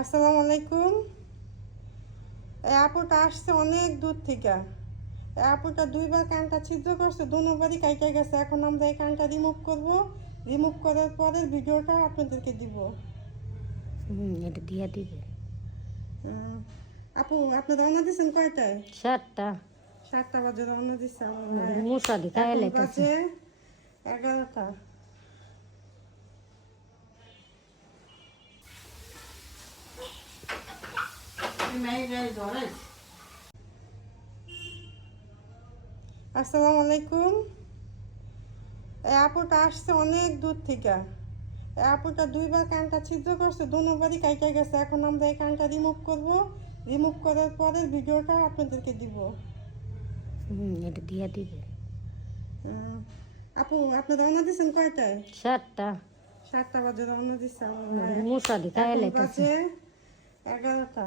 আসসালামু আলাইকুম। এই আপুটা আসছে অনেক দূর থেকে। এই আপুটা দুইবার কানটা ছিদ্র করছে, দুবারই কাইটা গেছে। এখন আমরা এই কানটা রিমুভ করব। রিমুভ করার পরে ভিডিওটা আপনাদেরকে দিব। এটা দিয়া দিবে। আপু, আপনি রওনা দিচ্ছেন কয়টায়? 7টা। 7টা বাজে রওনা দিচ্ছে আমার ভাই। মশা দিখায় এখন লাইতাছে। বাজে 11টা। আসসালামু আলাইকুম। এই আপুটা আসছে অনেক দূর থেকে। এই আপুটা দুইবার কানটা ছিদ্র করছে, দুবারই কাইটা গেছে। এখন আমরা এই কানটা রিমুভ করব। রিমুভ করার পরে ভিডিওটা আপনাদেরকে দিব। এটা দিয়া দিবে। আপু, আপনি রওনা দিচ্ছেন কয়টায়? 7টা। 7টা বাজে রওনা দিচ্ছে আমার ভাই। মশা দিখায় এখন লাইতাছে। বাজে 11টা।